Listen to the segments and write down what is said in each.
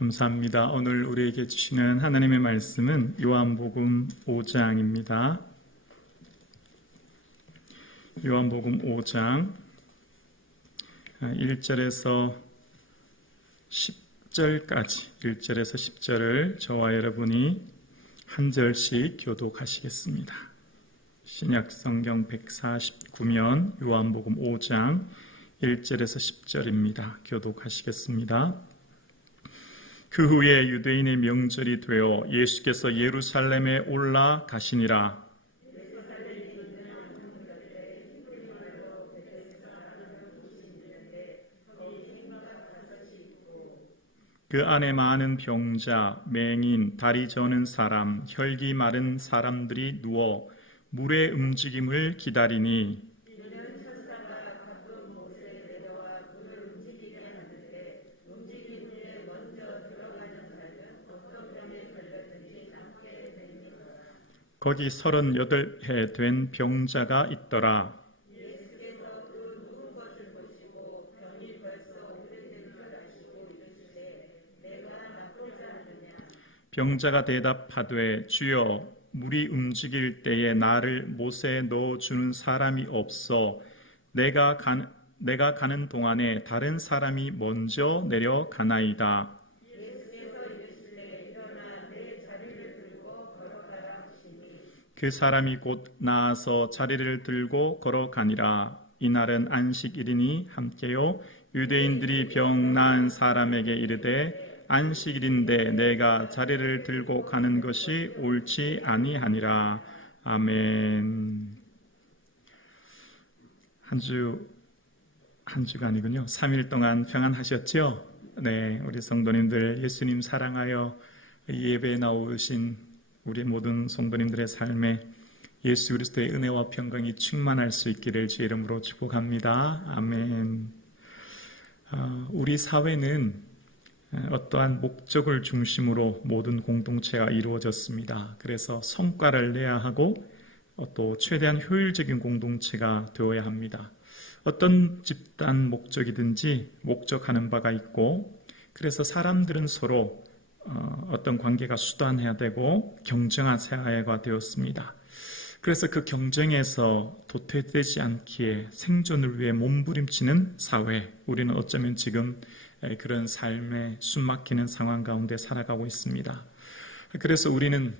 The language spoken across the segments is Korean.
감사합니다. 오늘 우리에게 주시는 하나님의 말씀은 요한복음 5장입니다. 요한복음 5장 1절에서 10절까지 1절에서 10절을 저와 여러분이 한 절씩 교독하시겠습니다. 신약성경 149면 요한복음 5장 1절에서 10절입니다. 교독하시겠습니다. 그 후에 유대인의 명절이 되어 예수께서 예루살렘에 올라가시니라. 그 안에 많은 병자, 맹인, 다리 저는 사람, 혈기 마른 사람들이 누워 물의 움직임을 기다리니 거기 38해 된 병자가 있더라. 병자가 대답하되 주여 물이 움직일 때에 나를 못에 넣어주는 사람이 없어 내가 가는 동안에 다른 사람이 먼저 내려가나이다. 그 사람이 곧 나아서 자리를 들고 걸어가니라. 이날은 안식일이니 함께요 유대인들이 병 나은 사람에게 이르되 안식일인데 내가 자리를 들고 가는 것이 옳지 아니하니라. 아멘. 한 주간이군요. 3일 동안 평안하셨죠? 네, 우리 성도님들 예수님 사랑하여 이 예배에 나오신 우리 모든 성도님들의 삶에 예수 그리스도의 은혜와 평강이 충만할 수 있기를 주의 이름으로 축복합니다. 아멘. 우리 사회는 어떠한 목적을 중심으로 모든 공동체가 이루어졌습니다. 그래서 성과를 내야 하고 또 최대한 효율적인 공동체가 되어야 합니다. 어떤 집단 목적이든지 목적하는 바가 있고 그래서 사람들은 서로 어떤 관계가 수단해야 되고 경쟁한 사회가 되었습니다. 그래서 그 경쟁에서 도태되지 않기에 생존을 위해 몸부림치는 사회, 우리는 어쩌면 지금 그런 삶에 숨막히는 상황 가운데 살아가고 있습니다. 그래서 우리는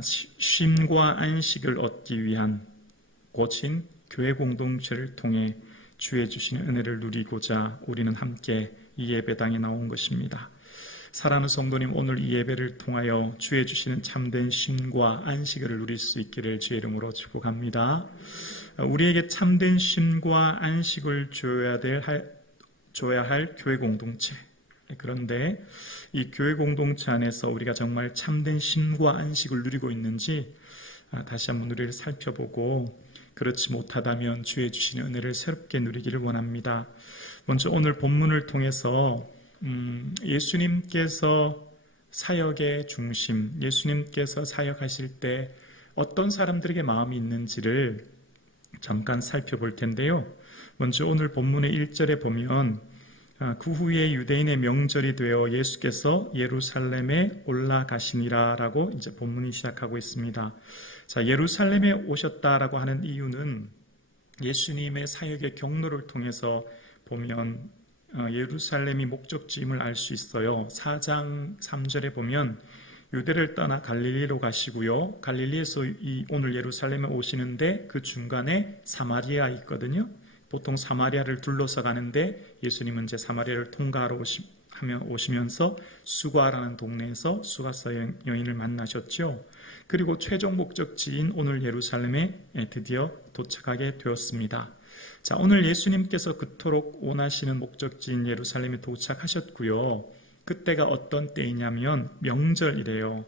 쉼과 안식을 얻기 위한 고친 교회 공동체를 통해 주의 주시는 은혜를 누리고자 우리는 함께 이 예배당에 나온 것입니다. 사랑하는 성도님, 오늘 이 예배를 통하여 주의 주시는 참된 쉼과 안식을 누릴 수 있기를 주의 이름으로 축복합니다. 우리에게 참된 쉼과 안식을 줘야 할 교회 공동체. 그런데 이 교회 공동체 안에서 우리가 정말 참된 쉼과 안식을 누리고 있는지 다시 한번 우리를 살펴보고 그렇지 못하다면 주의 주시는 은혜를 새롭게 누리기를 원합니다. 먼저 오늘 본문을 통해서 예수님께서 사역의 중심, 예수님께서 사역하실 때 어떤 사람들에게 마음이 있는지를 잠깐 살펴볼 텐데요. 먼저 오늘 본문의 1절에 보면 그 후에 유대인의 명절이 되어 예수께서 예루살렘에 올라가시니라 라고 이제 본문이 시작하고 있습니다. 자, 예루살렘에 오셨다라고 하는 이유는 예수님의 사역의 경로를 통해서 보면 예루살렘이 목적지임을 알 수 있어요. 4장 3절에 보면 유대를 떠나 갈릴리로 가시고요. 갈릴리에서 오늘 예루살렘에 오시는데 그 중간에 사마리아 있거든요. 보통 사마리아를 둘러서 가는데 예수님은 이제 사마리아를 통과하러 오시면서 수가라는 동네에서 수가서 여인을 만나셨죠. 그리고 최종 목적지인 오늘 예루살렘에 드디어 도착하게 되었습니다. 자, 오늘 예수님께서 그토록 원하시는 목적지인 예루살렘에 도착하셨고요. 그때가 어떤 때이냐면 명절이래요.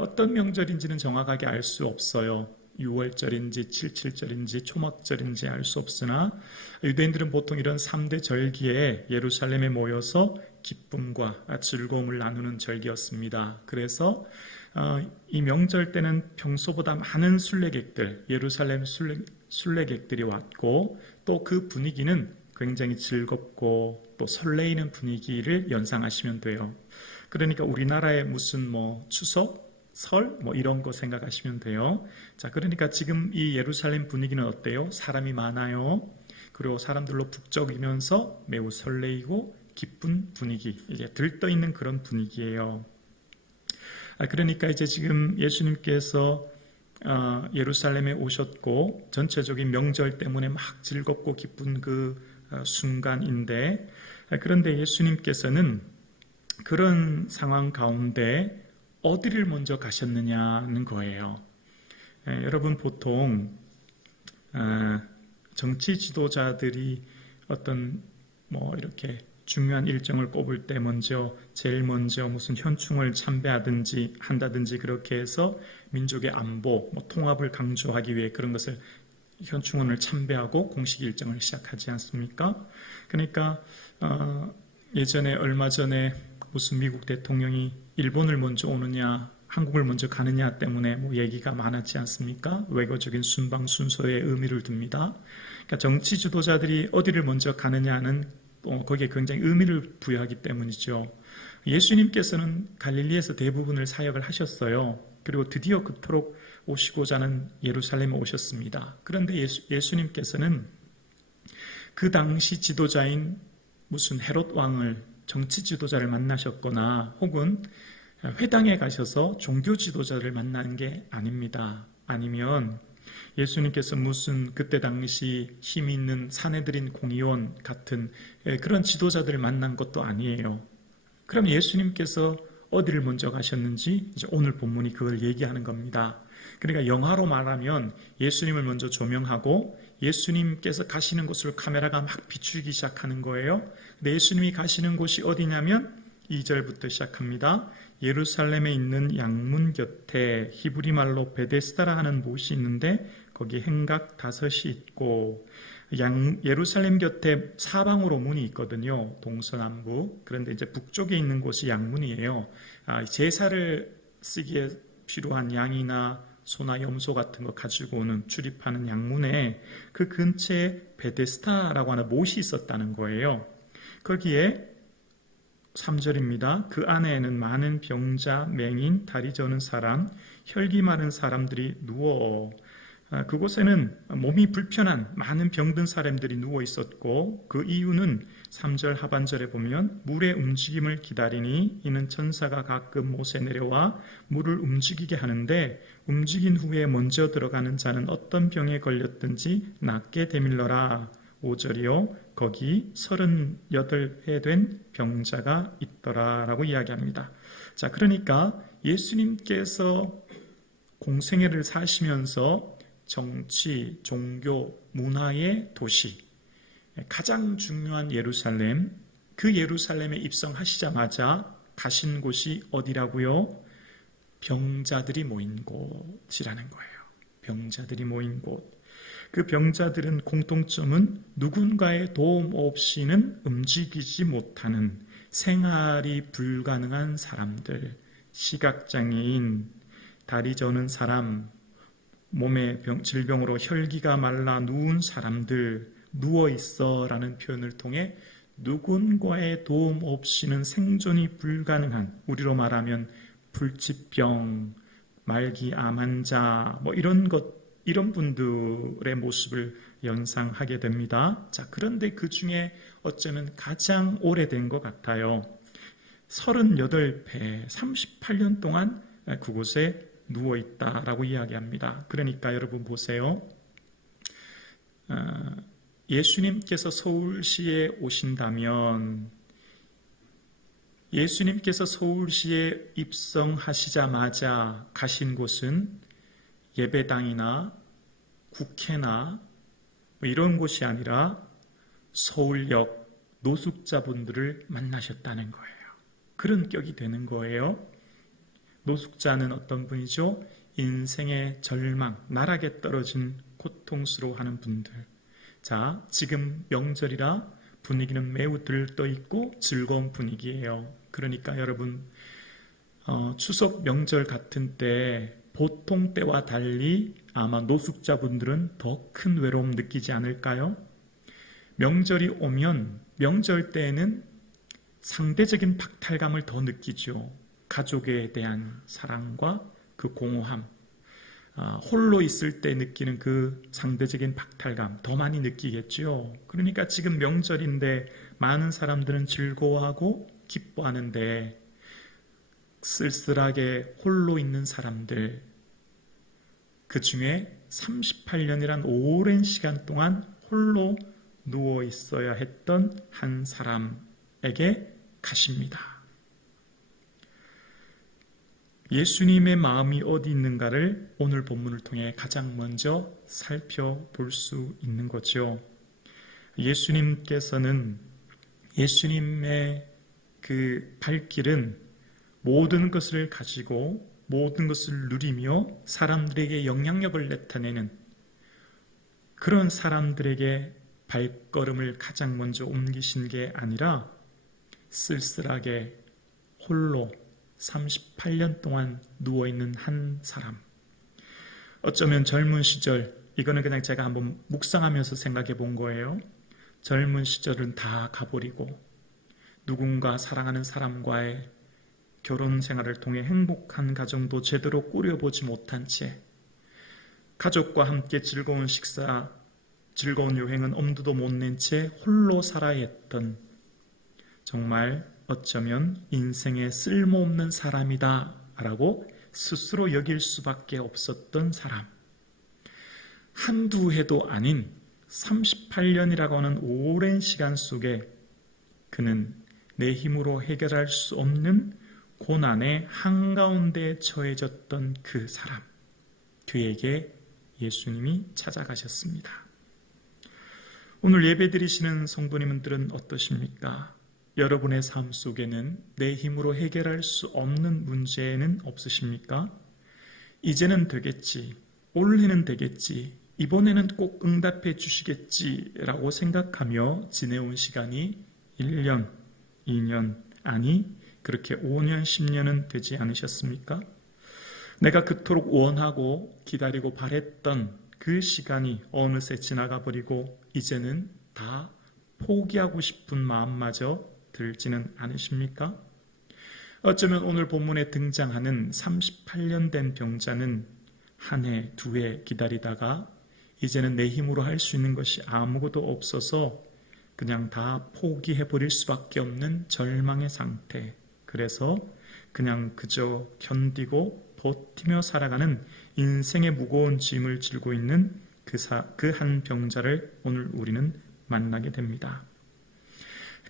어떤 명절인지는 정확하게 알 수 없어요. 6월절인지 77절인지 초막절인지 알 수 없으나 유대인들은 보통 이런 3대 절기에 예루살렘에 모여서 기쁨과 즐거움을 나누는 절기였습니다. 그래서 이 명절 때는 평소보다 많은 순례객들, 예루살렘 순례객들이 왔고 또 그 분위기는 굉장히 즐겁고 또 설레이는 분위기를 연상하시면 돼요. 그러니까 우리나라의 무슨 추석, 설 이런 거 생각하시면 돼요. 자, 그러니까 지금 이 예루살렘 분위기는 어때요? 사람이 많아요. 그리고 사람들로 북적이면서 매우 설레이고 기쁜 분위기, 이제 들떠있는 그런 분위기예요. 그러니까 이제 지금 예수님께서 예루살렘에 오셨고 전체적인 명절 때문에 막 즐겁고 기쁜 그 순간인데, 그런데 예수님께서는 그런 상황 가운데 어디를 먼저 가셨느냐는 거예요. 여러분, 보통 정치 지도자들이 어떤 이렇게 중요한 일정을 뽑을 때 제일 먼저 무슨 현충을 한다든지 그렇게 해서 민족의 안보, 통합을 강조하기 위해 그런 것을 현충원을 참배하고 공식 일정을 시작하지 않습니까? 그러니까 예전에 얼마 전에 무슨 미국 대통령이 일본을 먼저 오느냐 한국을 먼저 가느냐 때문에 얘기가 많았지 않습니까? 외교적인 순방 순서에 의미를 둡니다. 그러니까 정치 지도자들이 어디를 먼저 가느냐는 거기에 굉장히 의미를 부여하기 때문이죠. 예수님께서는 갈릴리에서 대부분을 사역을 하셨어요. 그리고 드디어 그토록 오시고자 하는 예루살렘에 오셨습니다. 그런데 예수님께서는 그 당시 지도자인 무슨 헤롯 왕을, 정치 지도자를 만나셨거나 혹은 회당에 가셔서 종교 지도자를 만난 게 아닙니다. 아니면 예수님께서 무슨 그때 당시 힘이 있는 사내들인 공의원 같은 그런 지도자들을 만난 것도 아니에요. 그럼 예수님께서 어디를 먼저 가셨는지 이제 오늘 본문이 그걸 얘기하는 겁니다. 그러니까 영화로 말하면 예수님을 먼저 조명하고 예수님께서 가시는 곳을 카메라가 막 비추기 시작하는 거예요. 근데 예수님이 가시는 곳이 어디냐면 2절부터 시작합니다. 예루살렘에 있는 양문 곁에 히브리 말로 베데스다라 하는 못이 있는데 거기 행각 5이 있고, 예루살렘 곁에 사방으로 문이 있거든요. 동서남북. 그런데 이제 북쪽에 있는 곳이 양문이에요. 제사를 쓰기에 필요한 양이나 소나 염소 같은 거 가지고 오는 출입하는 양문에 그 근처에 베데스다라고 하는 못이 있었다는 거예요. 거기에 3절입니다. 그 안에는 많은 병자, 맹인, 다리 저는 사람, 혈기 마른 사람들이 누워, 그곳에는 몸이 불편한 많은 병든 사람들이 누워 있었고, 그 이유는 3절 하반절에 보면 물의 움직임을 기다리니 이는 천사가 가끔 못에 내려와 물을 움직이게 하는데 움직인 후에 먼저 들어가는 자는 어떤 병에 걸렸든지 낫게 되밀러라. 5절이요. 거기 38회 된 병자가 있더라 라고 이야기합니다. 자, 그러니까 예수님께서 공생애를 사시면서 정치, 종교, 문화의 도시, 가장 중요한 예루살렘, 그 예루살렘에 입성하시자마자 가신 곳이 어디라고요? 병자들이 모인 곳이라는 거예요. 병자들이 모인 곳. 그 병자들은 공통점은 누군가의 도움 없이는 움직이지 못하는 생활이 불가능한 사람들, 시각장애인, 다리 저는 사람, 몸의 질병으로 혈기가 말라 누운 사람들, 누워있어 라는 표현을 통해 누군가의 도움 없이는 생존이 불가능한, 우리로 말하면 불치병, 말기 암 환자, 이런 분들의 모습을 연상하게 됩니다. 자, 그런데 그 중에 어쩌면 가장 오래된 것 같아요. 38배, 38년 동안 그곳에 누워있다라고 이야기합니다. 그러니까 여러분 보세요. 예수님께서 서울시에 오신다면, 예수님께서 서울시에 입성하시자마자 가신 곳은 예배당이나 국회나 이런 곳이 아니라 서울역 노숙자분들을 만나셨다는 거예요. 그런 격이 되는 거예요. 노숙자는 어떤 분이죠? 인생의 절망, 나락에 떨어진 고통스러워하는 분들. 자, 지금 명절이라 분위기는 매우 들떠있고 즐거운 분위기예요. 그러니까 여러분, 추석 명절 같은 때 보통 때와 달리 아마 노숙자분들은 더 큰 외로움 느끼지 않을까요? 명절이 오면 명절 때에는 상대적인 박탈감을 더 느끼죠. 가족에 대한 사랑과 그 공허함, 홀로 있을 때 느끼는 그 상대적인 박탈감 더 많이 느끼겠죠. 그러니까 지금 명절인데 많은 사람들은 즐거워하고 기뻐하는데 쓸쓸하게 홀로 있는 사람들, 그 중에 38년이란 오랜 시간 동안 홀로 누워 있어야 했던 한 사람에게 가십니다. 예수님의 마음이 어디 있는가를 오늘 본문을 통해 가장 먼저 살펴볼 수 있는 거죠. 예수님께서는 예수님의 그 발길은 모든 것을 가지고 모든 것을 누리며 사람들에게 영향력을 나타내는 그런 사람들에게 발걸음을 가장 먼저 옮기신 게 아니라 쓸쓸하게 홀로 38년 동안 누워있는 한 사람. 어쩌면 젊은 시절, 이거는 그냥 제가 한번 묵상하면서 생각해 본 거예요. 젊은 시절은 다 가버리고 누군가 사랑하는 사람과의 결혼 생활을 통해 행복한 가정도 제대로 꾸려보지 못한 채 가족과 함께 즐거운 식사, 즐거운 여행은 엄두도 못 낸 채 홀로 살아야 했던 정말 어쩌면 인생에 쓸모없는 사람이다 라고 스스로 여길 수밖에 없었던 사람. 한두 해도 아닌 38년이라고 하는 오랜 시간 속에 그는 내 힘으로 해결할 수 없는 고난의 한가운데에 처해졌던 그 사람, 그에게 예수님이 찾아가셨습니다. 오늘 예배드리시는 성도님들은 어떠십니까? 여러분의 삶 속에는 내 힘으로 해결할 수 없는 문제는 없으십니까? 이제는 되겠지, 올해는 되겠지, 이번에는 꼭 응답해 주시겠지라고 생각하며 지내온 시간이 1년, 2년, 아니 그렇게 5년, 10년은 되지 않으셨습니까? 내가 그토록 원하고 기다리고 바랬던 그 시간이 어느새 지나가 버리고 이제는 다 포기하고 싶은 마음마저 들지는 않으십니까? 어쩌면 오늘 본문에 등장하는 38년 된 병자는 한 해, 두 해 기다리다가 이제는 내 힘으로 할 수 있는 것이 아무것도 없어서 그냥 다 포기해버릴 수밖에 없는 절망의 상태. 그래서 그냥 그저 견디고 버티며 살아가는 인생의 무거운 짐을 지고 있는 그 한 병자를 오늘 우리는 만나게 됩니다.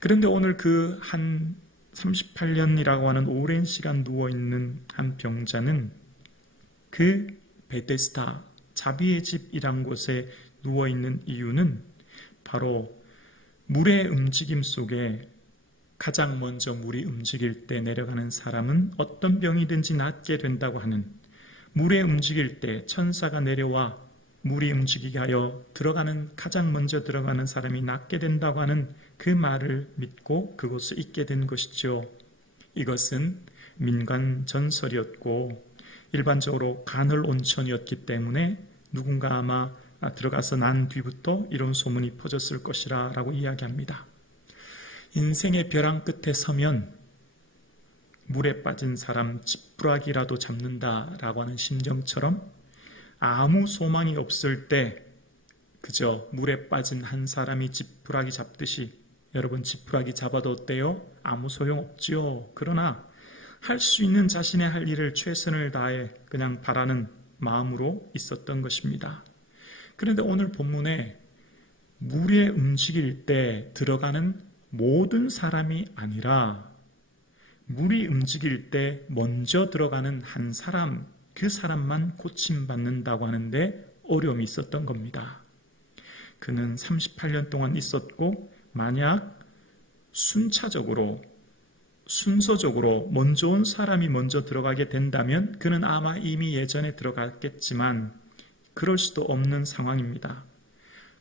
그런데 오늘 그 한 38년이라고 하는 오랜 시간 누워있는 한 병자는 그 베데스다, 자비의 집이란 곳에 누워있는 이유는 바로 물의 움직임 속에 가장 먼저 물이 움직일 때 내려가는 사람은 어떤 병이든지 낫게 된다고 하는, 물에 움직일 때 천사가 내려와 물이 움직이게 하여 가장 먼저 들어가는 사람이 낫게 된다고 하는 그 말을 믿고 그곳에 있게 된 것이죠. 이것은 민간 전설이었고 일반적으로 간헐 온천이었기 때문에 누군가 아마 들어가서 난 뒤부터 이런 소문이 퍼졌을 것이라 라고 이야기합니다. 인생의 벼랑 끝에 서면 물에 빠진 사람 지푸라기라도 잡는다라고 하는 심정처럼 아무 소망이 없을 때 그저 물에 빠진 한 사람이 지푸라기 잡듯이, 여러분 지푸라기 잡아도 어때요? 아무 소용없죠. 그러나 할 수 있는 자신의 할 일을 최선을 다해 그냥 바라는 마음으로 있었던 것입니다. 그런데 오늘 본문에 물에 움직일 때 들어가는 모든 사람이 아니라 물이 움직일 때 먼저 들어가는 한 사람, 그 사람만 고침받는다고 하는데 어려움이 있었던 겁니다. 그는 38년 동안 있었고 만약 순서적으로 먼저 온 사람이 먼저 들어가게 된다면 그는 아마 이미 예전에 들어갔겠지만 그럴 수도 없는 상황입니다.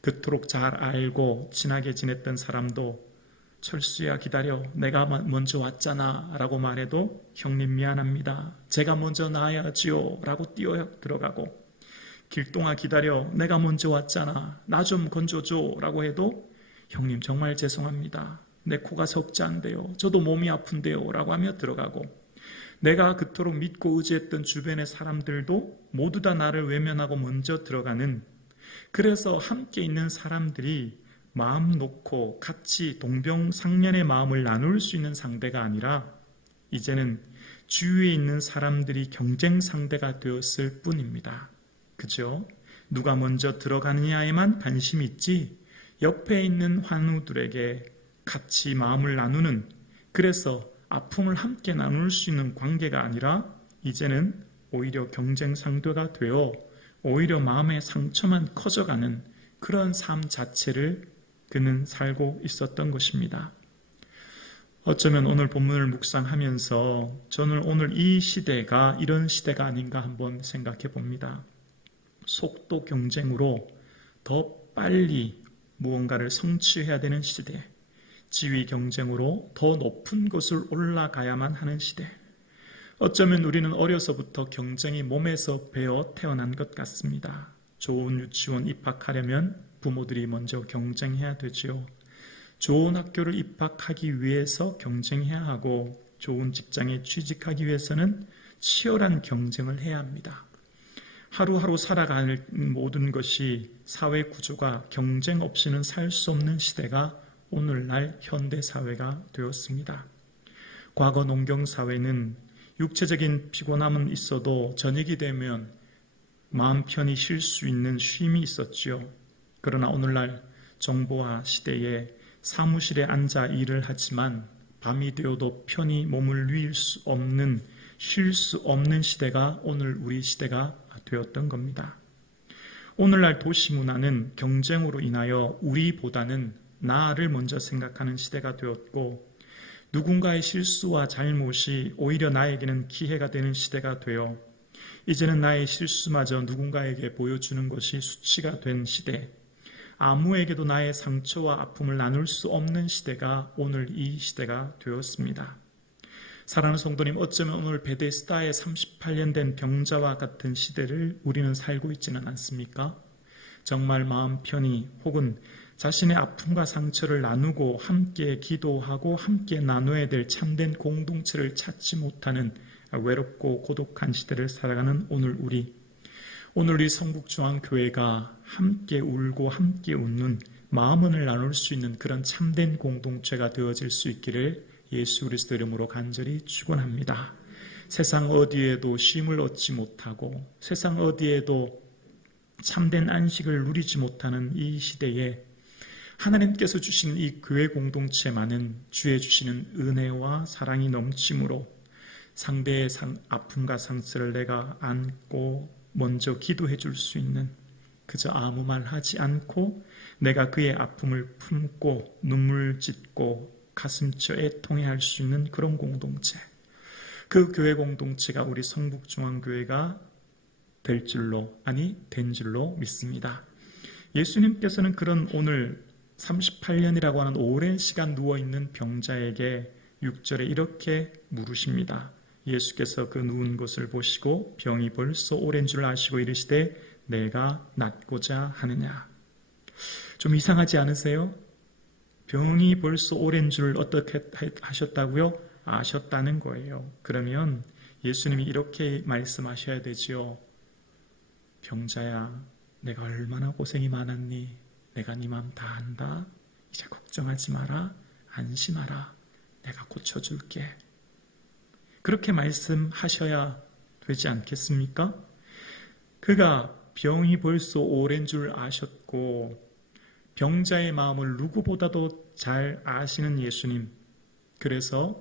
그토록 잘 알고 친하게 지냈던 사람도 철수야 기다려, 내가 먼저 왔잖아 라고 말해도 형님 미안합니다, 제가 먼저 나야지요 라고 뛰어 들어가고, 길동아 기다려, 내가 먼저 왔잖아, 나 좀 건져줘 라고 해도 형님 정말 죄송합니다, 내 코가 석자인데요. 저도 몸이 아픈데요. 라고 하며 들어가고, 내가 그토록 믿고 의지했던 주변의 사람들도 모두 다 나를 외면하고 먼저 들어가는, 그래서 함께 있는 사람들이 마음 놓고 같이 동병상련의 마음을 나눌 수 있는 상대가 아니라 이제는 주위에 있는 사람들이 경쟁 상대가 되었을 뿐입니다. 그죠? 누가 먼저 들어가느냐에만 관심이 있지 옆에 있는 환우들에게 같이 마음을 나누는, 그래서 아픔을 함께 나눌 수 있는 관계가 아니라 이제는 오히려 경쟁 상대가 되어 오히려 마음의 상처만 커져가는 그런 삶 자체를 그는 살고 있었던 것입니다. 어쩌면 오늘 본문을 묵상하면서 저는 오늘 이 시대가 이런 시대가 아닌가 한번 생각해 봅니다. 속도 경쟁으로 더 빨리 무언가를 성취해야 되는 시대, 지위 경쟁으로 더 높은 곳을 올라가야만 하는 시대. 어쩌면 우리는 어려서부터 경쟁이 몸에서 배어 태어난 것 같습니다. 좋은 유치원 입학하려면 부모들이 먼저 경쟁해야 되지요. 좋은 학교를 입학하기 위해서 경쟁해야 하고 좋은 직장에 취직하기 위해서는 치열한 경쟁을 해야 합니다. 하루하루 살아가는 모든 것이 사회 구조가 경쟁 없이는 살 수 없는 시대가 오늘날 현대사회가 되었습니다. 과거 농경사회는 육체적인 피곤함은 있어도 저녁이 되면 마음 편히 쉴 수 있는 쉼이 있었지요. 그러나 오늘날 정보화 시대에 사무실에 앉아 일을 하지만 밤이 되어도 편히 몸을 누일 수 없는, 쉴 수 없는 시대가 오늘 우리 시대가 되었던 겁니다. 오늘날 도시문화는 경쟁으로 인하여 우리보다는 나를 먼저 생각하는 시대가 되었고, 누군가의 실수와 잘못이 오히려 나에게는 기회가 되는 시대가 되어 이제는 나의 실수마저 누군가에게 보여주는 것이 수치가 된 시대, 아무에게도 나의 상처와 아픔을 나눌 수 없는 시대가 오늘 이 시대가 되었습니다. 사랑하는 성도님, 어쩌면 오늘 베데스다의 38년 된 병자와 같은 시대를 우리는 살고 있지는 않습니까? 정말 마음 편히 혹은 자신의 아픔과 상처를 나누고 함께 기도하고 함께 나눠야 될 참된 공동체를 찾지 못하는 외롭고 고독한 시대를 살아가는 오늘 우리 성북중앙교회가 함께 울고 함께 웃는 마음을 나눌 수 있는 그런 참된 공동체가 되어질 수 있기를 예수 그리스도 이름으로 간절히 축원합니다. 세상 어디에도 쉼을 얻지 못하고 세상 어디에도 참된 안식을 누리지 못하는 이 시대에 하나님께서 주시는 이 교회 공동체만은 주의 주시는 은혜와 사랑이 넘침으로 상대의 아픔과 상처를 내가 안고 먼저 기도해 줄 수 있는, 그저 아무 말 하지 않고 내가 그의 아픔을 품고 눈물 짓고 가슴쳐 애통해할 수 있는 그런 공동체, 그 교회 공동체가 우리 성북중앙교회가 된 줄로 믿습니다. 예수님께서는 그런 오늘 38년이라고 하는 오랜 시간 누워있는 병자에게 6절에 이렇게 물으십니다. 예수께서 그 누운 것을 보시고 병이 벌써 오랜 줄 아시고 이르시되 내가 낫고자 하느냐. 좀 이상하지 않으세요? 병이 벌써 오랜 줄 어떻게 하셨다고요? 아셨다는 거예요. 그러면 예수님이 이렇게 말씀하셔야 되지요. 병자야, 내가 얼마나 고생이 많았니? 내가 네 마음 다 안다. 이제 걱정하지 마라. 안심하라. 내가 고쳐줄게. 그렇게 말씀하셔야 되지 않겠습니까? 그가 병이 벌써 오랜 줄 아셨고 병자의 마음을 누구보다도 잘 아시는 예수님, 그래서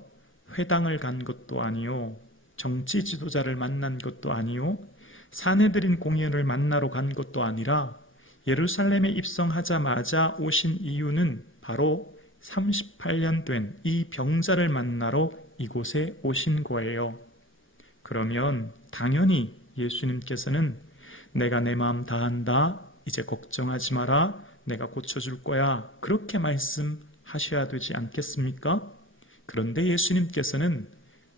회당을 간 것도 아니요, 정치 지도자를 만난 것도 아니요, 사내들인 공연을 만나러 간 것도 아니라 예루살렘에 입성하자마자 오신 이유는 바로 38년 된 이 병자를 만나러 이곳에 오신 거예요. 그러면 당연히 예수님께서는 내가 내 마음 다한다. 이제 걱정하지 마라. 내가 고쳐줄 거야. 그렇게 말씀하셔야 되지 않겠습니까? 그런데 예수님께서는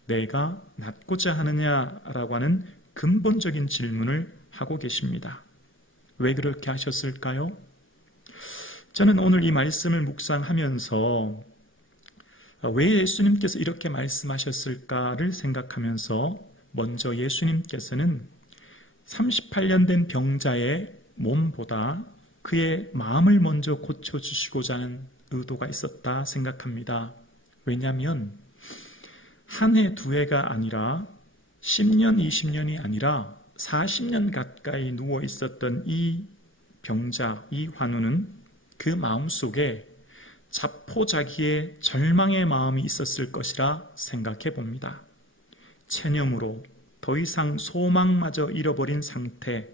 내가 낫고자 하느냐라고 하는 근본적인 질문을 하고 계십니다. 왜 그렇게 하셨을까요? 저는 오늘 이 말씀을 묵상하면서 왜 예수님께서 이렇게 말씀하셨을까를 생각하면서 먼저 예수님께서는 38년 된 병자의 몸보다 그의 마음을 먼저 고쳐주시고자 하는 의도가 있었다 생각합니다. 왜냐하면 한 해, 두 해가 아니라 10년, 20년이 아니라 40년 가까이 누워 있었던 이 병자, 이 환우는 그 마음속에 자포자기의 절망의 마음이 있었을 것이라 생각해 봅니다. 체념으로 더 이상 소망마저 잃어버린 상태.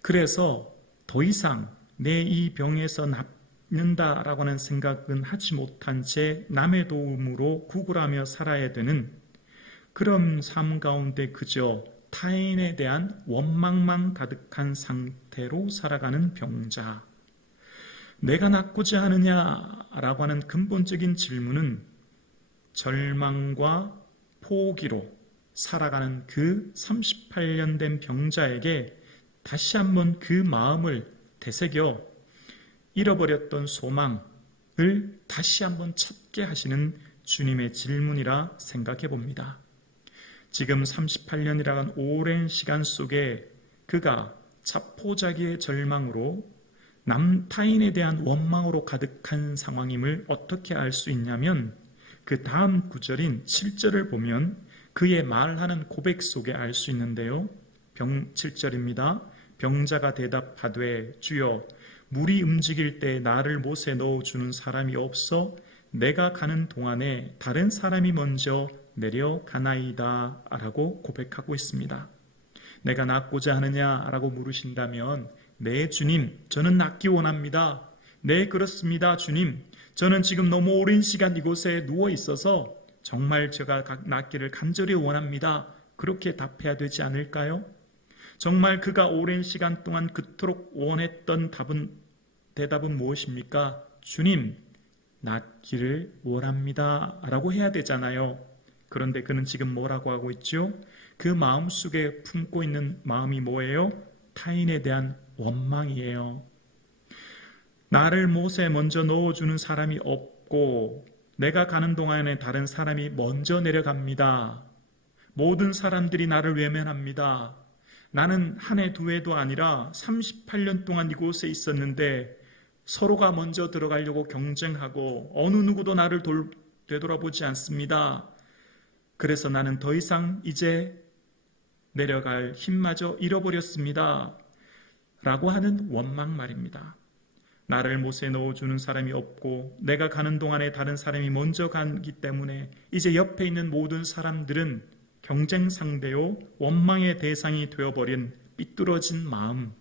그래서 더 이상 내 이 병에서 낫는다라고 하는 생각은 하지 못한 채 남의 도움으로 구걸하며 살아야 되는 그런 삶 가운데 그저 타인에 대한 원망만 가득한 상태로 살아가는 병자. 내가 낫고자 하느냐라고 하는 근본적인 질문은 절망과 포기로 살아가는 그 38년 된 병자에게 다시 한번 그 마음을 되새겨 잃어버렸던 소망을 다시 한번 찾게 하시는 주님의 질문이라 생각해 봅니다. 지금 38년이라는 오랜 시간 속에 그가 자포자기의 절망으로 타인에 대한 원망으로 가득한 상황임을 어떻게 알 수 있냐면 그 다음 구절인 7절을 보면 그의 말하는 고백 속에 알 수 있는데요. 7절입니다. 병자가 대답하되 주여 물이 움직일 때 나를 못에 넣어주는 사람이 없어 내가 가는 동안에 다른 사람이 먼저 내려가나이다 라고 고백하고 있습니다. 내가 낫고자 하느냐 라고 물으신다면 네 주님, 저는 낫기 원합니다. 네 그렇습니다 주님, 저는 지금 너무 오랜 시간 이곳에 누워 있어서 정말 제가 낫기를 간절히 원합니다. 그렇게 답해야 되지 않을까요? 정말 그가 오랜 시간 동안 그토록 원했던 대답은 무엇입니까? 주님, 낫기를 원합니다 라고 해야 되잖아요. 그런데 그는 지금 뭐라고 하고 있죠? 그 마음속에 품고 있는 마음이 뭐예요? 타인에 대한 원망이에요. 나를 못에 먼저 넣어주는 사람이 없고 내가 가는 동안에 다른 사람이 먼저 내려갑니다. 모든 사람들이 나를 외면합니다. 나는 한 해, 두 해도 아니라 38년 동안 이곳에 있었는데 서로가 먼저 들어가려고 경쟁하고 어느 누구도 나를 되돌아보지 않습니다. 그래서 나는 더 이상 이제 내려갈 힘마저 잃어버렸습니다. 라고 하는 원망 말입니다. 나를 못에 넣어주는 사람이 없고 내가 가는 동안에 다른 사람이 먼저 가기 때문에 이제 옆에 있는 모든 사람들은 경쟁 상대요 원망의 대상이 되어버린 삐뚤어진 마음,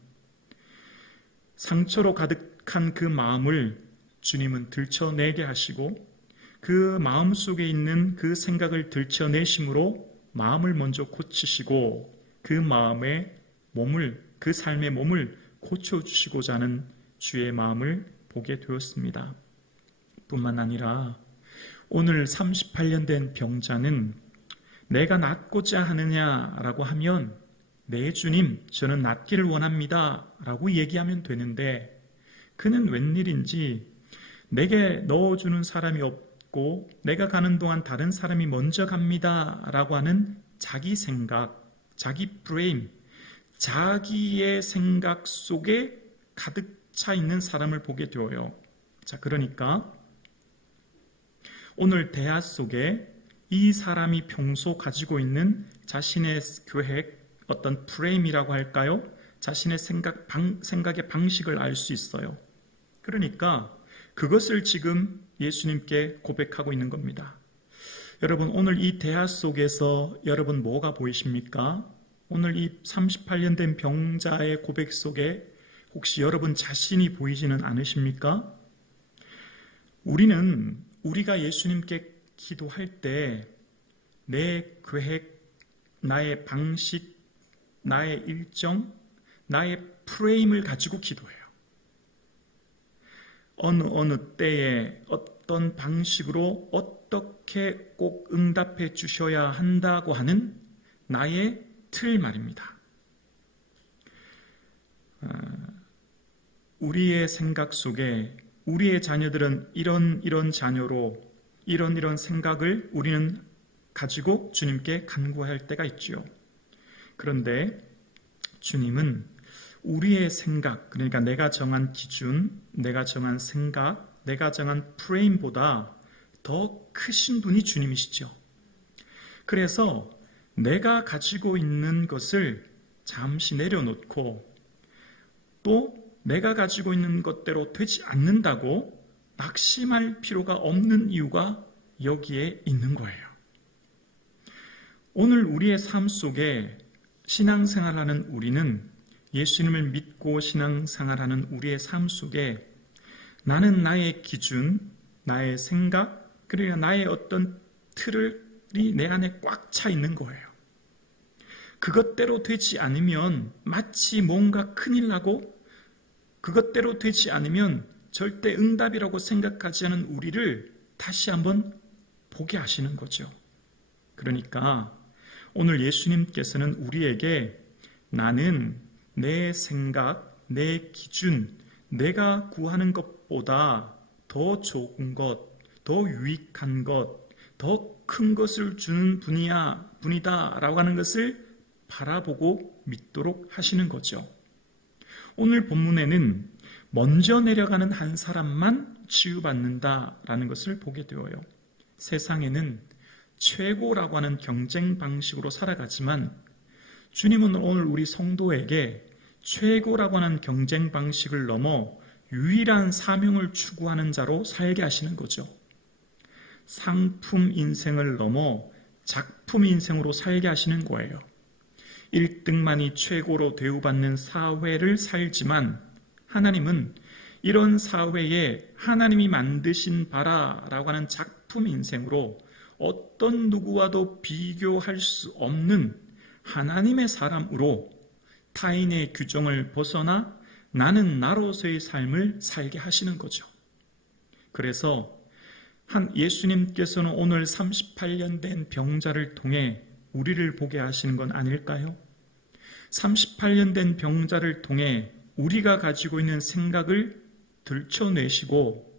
상처로 가득한 그 마음을 주님은 들춰내게 하시고 그 마음속에 있는 그 생각을 들춰내심으로 마음을 먼저 고치시고 그 마음의 몸을, 그 삶의 몸을 고쳐주시고자 하는 주의 마음을 보게 되었습니다. 뿐만 아니라 오늘 38년 된 병자는 내가 낫고자 하느냐라고 하면 네 주님, 저는 낫기를 원합니다 라고 얘기하면 되는데 그는 웬일인지 내게 넣어주는 사람이 없고 내가 가는 동안 다른 사람이 먼저 갑니다 라고 하는 자기 생각, 자기 프레임, 자기의 생각 속에 가득 차 있는 사람을 보게 되어요. 자, 그러니까 오늘 대화 속에 이 사람이 평소 가지고 있는 자신의 계획, 어떤 프레임이라고 할까요? 자신의 생각의 방식을 알 수 있어요. 그러니까 그것을 지금 예수님께 고백하고 있는 겁니다. 여러분, 오늘 이 대화 속에서 여러분 뭐가 보이십니까? 오늘 이 38년 된 병자의 고백 속에 혹시 여러분 자신이 보이지는 않으십니까? 우리가 예수님께 기도할 때 내 계획, 나의 방식, 나의 일정, 나의 프레임을 가지고 기도해요. 어느 때에 어떤 방식으로 어떻게 꼭 응답해 주셔야 한다고 하는 나의 틀 말입니다. 우리의 생각 속에 우리의 자녀들은 이런 자녀로 이런 생각을 우리는 가지고 주님께 간구할 때가 있지요. 그런데 주님은 우리의 생각, 그러니까 내가 정한 기준, 내가 정한 생각, 내가 정한 프레임보다 더 크신 분이 주님이시죠. 그래서 내가 가지고 있는 것을 잠시 내려놓고 또 내가 가지고 있는 것대로 되지 않는다고 낙심할 필요가 없는 이유가 여기에 있는 거예요. 오늘 우리의 삶 속에 신앙생활하는 우리는, 예수님을 믿고 신앙생활하는 우리의 삶 속에 나는 나의 기준, 나의 생각, 그러니까 나의 어떤 틀이 내 안에 꽉 차 있는 거예요. 그것대로 되지 않으면 마치 뭔가 큰일 나고, 그것대로 되지 않으면 절대 응답이라고 생각하지 않은 우리를 다시 한번 보게 하시는 거죠. 그러니까 오늘 예수님께서는 우리에게 나는 내 생각, 내 기준, 내가 구하는 것보다 더 좋은 것, 더 유익한 것, 더 큰 것을 주는 분이다 라고 하는 것을 바라보고 믿도록 하시는 거죠. 오늘 본문에는 먼저 내려가는 한 사람만 치유받는다라는 것을 보게 되어요. 세상에는 최고라고 하는 경쟁 방식으로 살아가지만 주님은 오늘 우리 성도에게 최고라고 하는 경쟁 방식을 넘어 유일한 사명을 추구하는 자로 살게 하시는 거죠. 상품 인생을 넘어 작품 인생으로 살게 하시는 거예요. 1등만이 최고로 대우받는 사회를 살지만 하나님은 이런 사회에 하나님이 만드신 바라라고 하는 작품 인생으로 어떤 누구와도 비교할 수 없는 하나님의 사람으로 타인의 규정을 벗어나 나는 나로서의 삶을 살게 하시는 거죠. 그래서 예수님께서는 오늘 38년 된 병자를 통해 우리를 보게 하시는 건 아닐까요? 38년 된 병자를 통해 우리가 가지고 있는 생각을 들춰내시고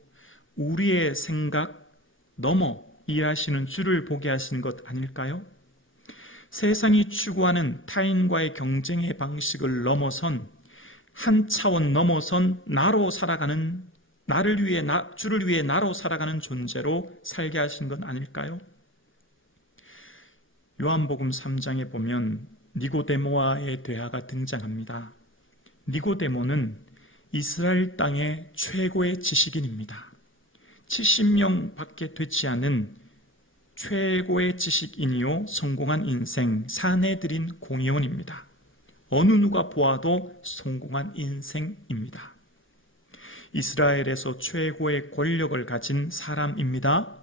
우리의 생각 넘어 일하시는 주를 보게 하시는 것 아닐까요? 세상이 추구하는 타인과의 경쟁의 방식을 넘어선, 한 차원 넘어선 나로 살아가는, 주를 위해 나로 살아가는 존재로 살게 하신 건 아닐까요? 요한복음 3장에 보면 니고데모와의 대화가 등장합니다. 니고데모는 이스라엘 땅의 최고의 지식인입니다. 70명밖에 되지 않은 최고의 지식인이요 성공한 인생, 사내들인 공의원입니다. 어느 누가 보아도 성공한 인생입니다. 이스라엘에서 최고의 권력을 가진 사람입니다.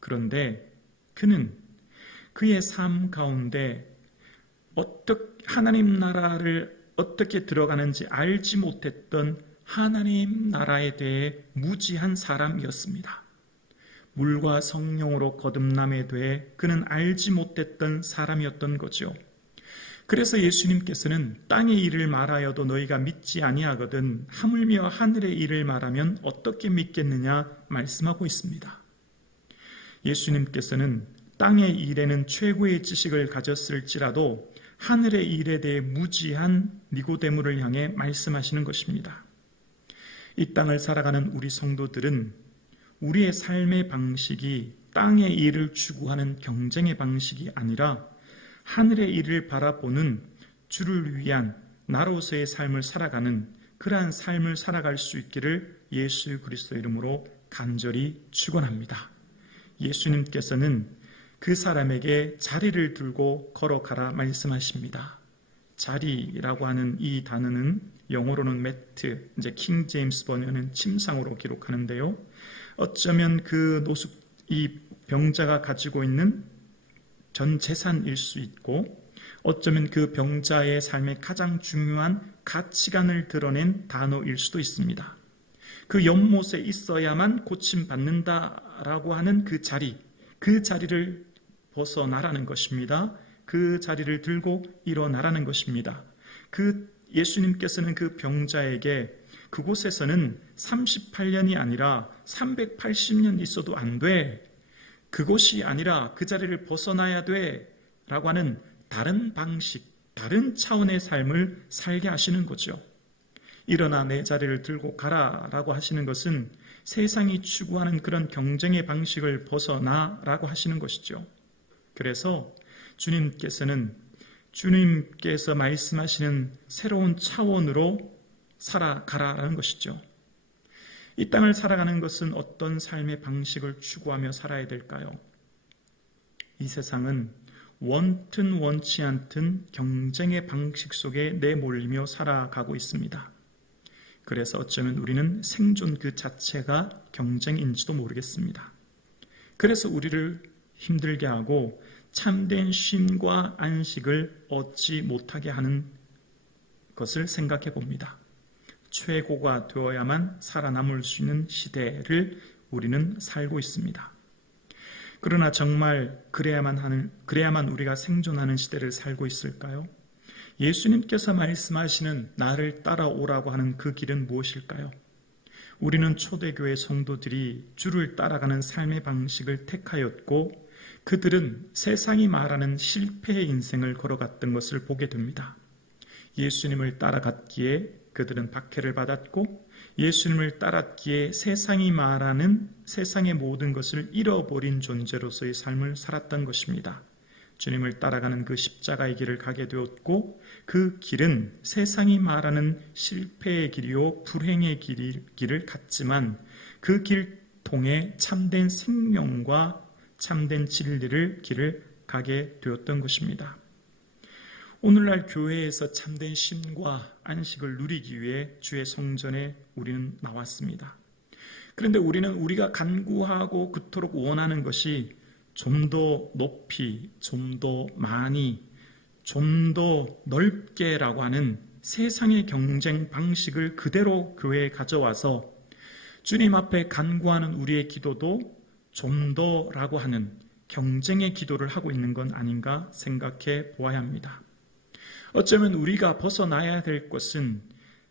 그런데 그는 그의 삶 가운데 하나님 나라를 어떻게 들어가는지 알지 못했던 하나님 나라에 대해 무지한 사람이었습니다. 물과 성령으로 거듭남에 대해 그는 알지 못했던 사람이었던 거죠. 그래서 예수님께서는 땅의 일을 말하여도 너희가 믿지 아니하거든 하물며 하늘의 일을 말하면 어떻게 믿겠느냐 말씀하고 있습니다. 예수님께서는 땅의 일에는 최고의 지식을 가졌을지라도 하늘의 일에 대해 무지한 니고데모를 향해 말씀하시는 것입니다. 이 땅을 살아가는 우리 성도들은 우리의 삶의 방식이 땅의 일을 추구하는 경쟁의 방식이 아니라 하늘의 일을 바라보는 주를 위한 나로서의 삶을 살아가는 그러한 삶을 살아갈 수 있기를 예수 그리스도의 이름으로 간절히 축원합니다. 예수님께서는 그 사람에게 자리를 들고 걸어가라 말씀하십니다. 자리라고 하는 이 단어는 영어로는 매트, 이제 킹 제임스 번역은 침상으로 기록하는데요. 어쩌면 이 병자가 가지고 있는 전 재산일 수 있고, 어쩌면 그 병자의 삶의 가장 중요한 가치관을 드러낸 단어일 수도 있습니다. 그 연못에 있어야만 고침받는다라고 하는 그 자리를 벗어나라는 것입니다. 그 자리를 들고 일어나라는 것입니다. 예수님께서는 그 병자에게 그곳에서는 38년이 아니라 380년 있어도 안 돼. 그곳이 아니라 그 자리를 벗어나야 돼. 라고 하는 다른 방식, 다른 차원의 삶을 살게 하시는 거죠. 일어나 내 자리를 들고 가라 라고 하시는 것은 세상이 추구하는 그런 경쟁의 방식을 벗어나 라고 하시는 것이죠. 그래서 주님께서 말씀하시는 새로운 차원으로 살아가라라는 것이죠. 이 땅을 살아가는 것은 어떤 삶의 방식을 추구하며 살아야 될까요? 이 세상은 원튼 원치 않든 경쟁의 방식 속에 내몰리며 살아가고 있습니다. 그래서 어쩌면 우리는 생존 그 자체가 경쟁인지도 모르겠습니다. 그래서 우리를 힘들게 하고 참된 쉼과 안식을 얻지 못하게 하는 것을 생각해 봅니다. 최고가 되어야만 살아남을 수 있는 시대를 우리는 살고 있습니다. 그러나 정말 그래야만 우리가 생존하는 시대를 살고 있을까요? 예수님께서 말씀하시는 나를 따라오라고 하는 그 길은 무엇일까요? 우리는 초대교회 성도들이 주를 따라가는 삶의 방식을 택하였고 그들은 세상이 말하는 실패의 인생을 걸어갔던 것을 보게 됩니다. 예수님을 따라갔기에 그들은 박해를 받았고 예수님을 따랐기에 세상이 말하는 세상의 모든 것을 잃어버린 존재로서의 삶을 살았던 것입니다. 주님을 따라가는 그 십자가의 길을 가게 되었고 그 길은 세상이 말하는 실패의 길이요 불행의 길을 갔지만 그 길 통해 참된 생명과 참된 진리를 길을 가게 되었던 것입니다. 오늘날 교회에서 참된 쉼과 안식을 누리기 위해 주의 성전에 우리는 나왔습니다. 그런데 우리가 간구하고 그토록 원하는 것이 좀 더 높이, 좀 더 많이, 좀 더 넓게라고 하는 세상의 경쟁 방식을 그대로 교회에 가져와서 주님 앞에 간구하는 우리의 기도도 좀 더라고 하는 경쟁의 기도를 하고 있는 건 아닌가 생각해 보아야 합니다. 어쩌면 우리가 벗어나야 될 것은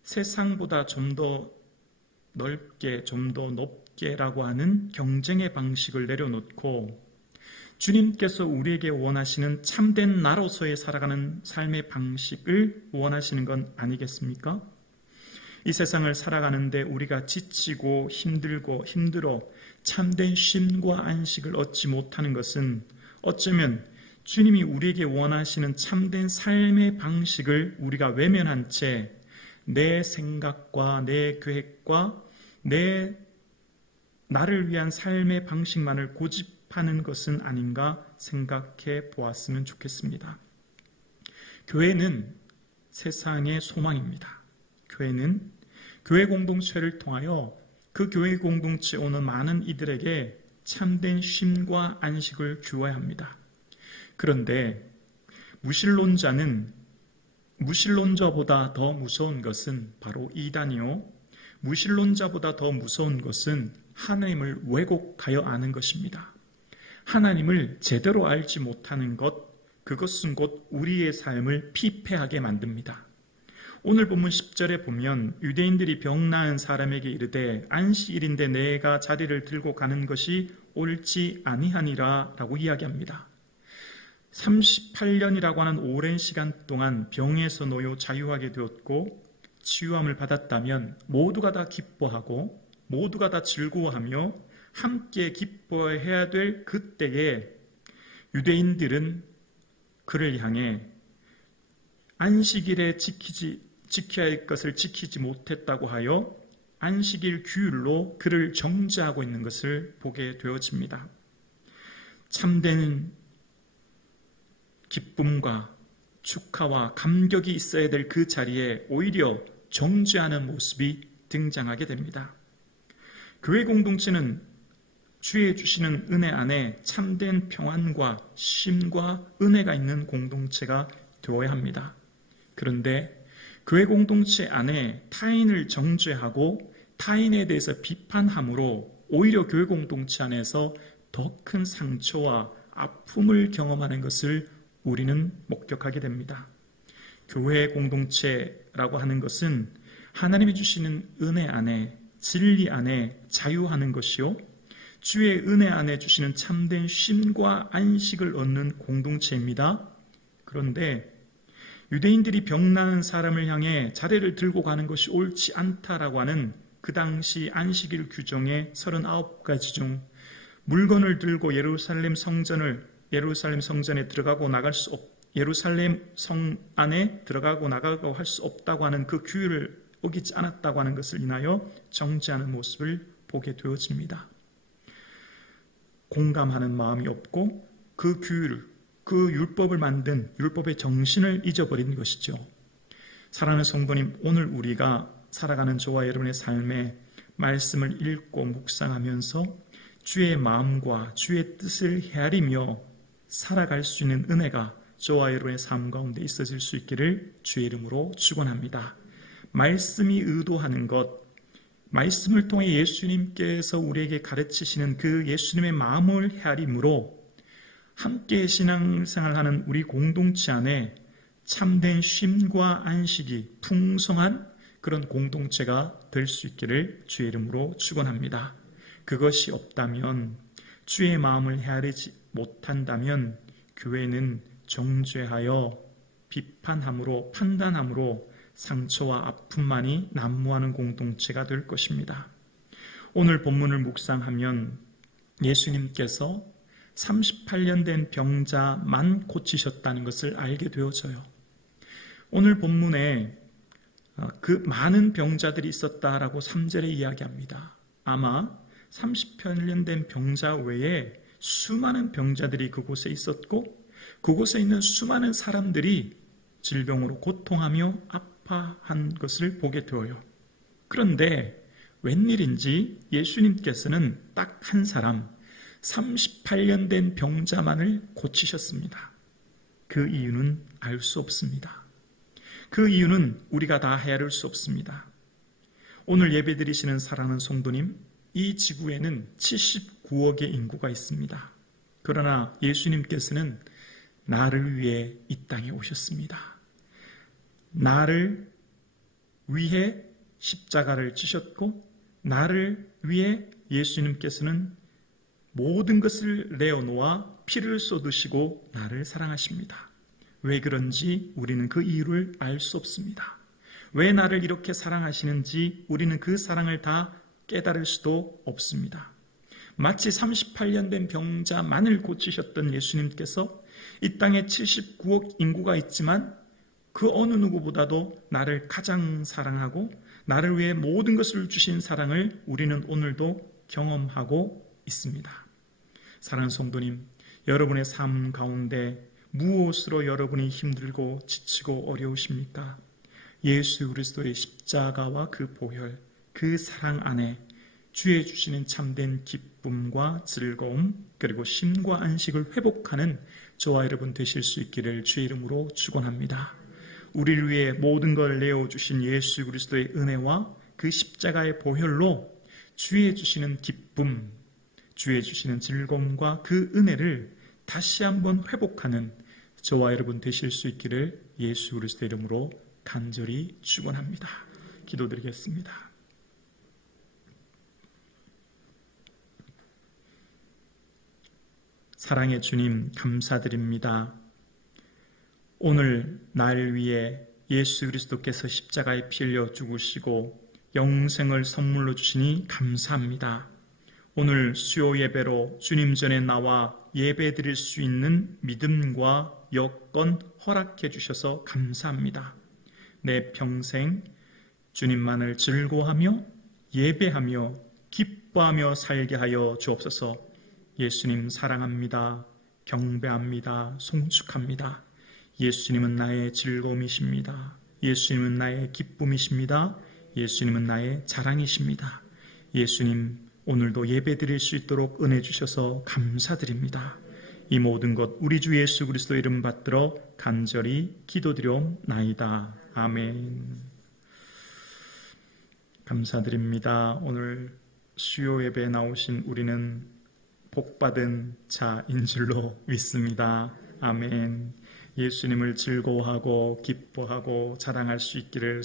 세상보다 좀 더 넓게, 좀 더 높게라고 하는 경쟁의 방식을 내려놓고 주님께서 우리에게 원하시는 참된 나로서의 살아가는 삶의 방식을 원하시는 건 아니겠습니까? 이 세상을 살아가는데 우리가 지치고 힘들어 참된 쉼과 안식을 얻지 못하는 것은 어쩌면 주님이 우리에게 원하시는 참된 삶의 방식을 우리가 외면한 채 내 생각과 내 계획과 나를 위한 삶의 방식만을 고집하는 것은 아닌가 생각해 보았으면 좋겠습니다. 교회는 세상의 소망입니다. 교회는 교회 공동체를 통하여 그 교회 공동체에 오는 많은 이들에게 참된 쉼과 안식을 주어야 합니다. 그런데 무신론자보다 더 무서운 것은 바로 이단이요. 무신론자보다 더 무서운 것은 하나님을 왜곡하여 아는 것입니다. 하나님을 제대로 알지 못하는 것, 그것은 곧 우리의 삶을 피폐하게 만듭니다. 오늘 본문 10절에 보면 유대인들이 병 나은 사람에게 이르되 안식일인데 내가 자리를 들고 가는 것이 옳지 아니하니라 라고 이야기합니다. 38년이라고 하는 오랜 시간 동안 병에서 놓여 자유하게 되었고 치유함을 받았다면 모두가 다 기뻐하고 모두가 다 즐거워하며 함께 기뻐해야 될 그때에 유대인들은 그를 향해 안식일에 지켜야 할 것을 지키지 못했다고 하여 안식일 규율로 그를 정죄하고 있는 것을 보게 되어집니다. 참된 기쁨과 축하와 감격이 있어야 될 그 자리에 오히려 정죄하는 모습이 등장하게 됩니다. 교회 공동체는 주의 주시는 은혜 안에 참된 평안과 쉼과 은혜가 있는 공동체가 되어야 합니다. 그런데 교회 공동체 안에 타인을 정죄하고 타인에 대해서 비판함으로 오히려 교회 공동체 안에서 더 큰 상처와 아픔을 경험하는 것을 우리는 목격하게 됩니다. 교회 공동체라고 하는 것은 하나님이 주시는 은혜 안에, 진리 안에 자유하는 것이요, 주의 은혜 안에 주시는 참된 쉼과 안식을 얻는 공동체입니다. 그런데 유대인들이 병나는 사람을 향해 자리를 들고 가는 것이 옳지 않다라고 하는 그 당시 안식일 규정의 39가지 중 물건을 들고 예루살렘 성전에 들어가고 나갈 수 예루살렘 성 안에 들어가고 나가고 할 수 없다고 하는 그 규율을 어기지 않았다고 하는 것을 인하여 정죄하는 모습을 보게 되어집니다. 공감하는 마음이 없고 그 규율, 그 율법을 만든 율법의 정신을 잊어버린 것이죠. 사랑하는 성도님, 오늘 우리가 살아가는 저와 여러분의 삶에 말씀을 읽고 묵상하면서 주의 마음과 주의 뜻을 헤아리며 살아갈 수 있는 은혜가 저와 여러분의 삶 가운데 있어질 수 있기를 주의 이름으로 축원합니다. 말씀이 의도하는 것, 말씀을 통해 예수님께서 우리에게 가르치시는 그 예수님의 마음을 헤아림으로 함께 신앙생활하는 우리 공동체 안에 참된 쉼과 안식이 풍성한 그런 공동체가 될 수 있기를 주의 이름으로 축원합니다. 그것이 없다면, 주의 마음을 헤아리지 못한다면 교회는 정죄하여 비판함으로, 판단함으로 상처와 아픔만이 난무하는 공동체가 될 것입니다. 오늘 본문을 묵상하면 예수님께서 38년 된 병자만 고치셨다는 것을 알게 되어져요. 오늘 본문에 그 많은 병자들이 있었다라고 3절에 이야기합니다. 아마 38년 된 병자 외에 수많은 병자들이 그곳에 있었고, 그곳에 있는 수많은 사람들이 질병으로 고통하며 아파한 것을 보게 되어요. 그런데 웬일인지 예수님께서는 딱 한 사람, 38년 된 병자만을 고치셨습니다. 그 이유는 알 수 없습니다. 그 이유는 우리가 다 헤아릴 수 없습니다. 오늘 예배드리시는 사랑하는 성도님, 이 지구에는 79억의 인구가 있습니다. 그러나 예수님께서는 나를 위해 이 땅에 오셨습니다. 나를 위해 십자가를 지셨고, 나를 위해 예수님께서는 모든 것을 내어놓아 피를 쏟으시고 나를 사랑하십니다. 왜 그런지 우리는 그 이유를 알 수 없습니다. 왜 나를 이렇게 사랑하시는지 우리는 그 사랑을 다 깨달을 수도 없습니다. 마치 38년 된 병자만을 고치셨던 예수님께서 이 땅에 79억 인구가 있지만 그 어느 누구보다도 나를 가장 사랑하고 나를 위해 모든 것을 주신 사랑을 우리는 오늘도 경험하고 있습니다. 사랑하는 성도님, 여러분의 삶 가운데 무엇으로 여러분이 힘들고 지치고 어려우십니까? 예수 그리스도의 십자가와 그 보혈, 그 사랑 안에 주의 주시는 참된 기쁨과 즐거움, 그리고 쉼과 안식을 회복하는 저와 여러분 되실 수 있기를 주의 이름으로 축원합니다. 우리를 위해 모든 걸 내어주신 예수 그리스도의 은혜와 그 십자가의 보혈로 주의 주시는 기쁨, 주의 주시는 즐거움과 그 은혜를 다시 한번 회복하는 저와 여러분 되실 수 있기를 예수 그리스도의 이름으로 간절히 축원합니다. 기도드리겠습니다. 사랑의 주님, 감사드립니다. 오늘 날 위해 예수 그리스도께서 십자가에 피 흘려 죽으시고 영생을 선물로 주시니 감사합니다. 오늘 수요 예배로 주님 전에 나와 예배 드릴 수 있는 믿음과 여건 허락해 주셔서 감사합니다. 내 평생 주님만을 즐거워하며 예배하며 기뻐하며 살게 하여 주옵소서. 예수님 사랑합니다. 경배합니다. 송축합니다. 예수님은 나의 즐거움이십니다. 예수님은 나의 기쁨이십니다. 예수님은 나의 자랑이십니다. 예수님, 오늘도 예배 드릴 수 있도록 은혜 주셔서 감사드립니다. 이 모든 것 우리 주 예수 그리스도 이름 받들어 간절히 기도드려옵나이다. 아멘. 감사드립니다. 오늘 수요 예배에 나오신 우리는 복받은 자인 줄로 믿습니다. 아멘. 예수님을 즐거워하고 기뻐하고 자랑할 수 있기를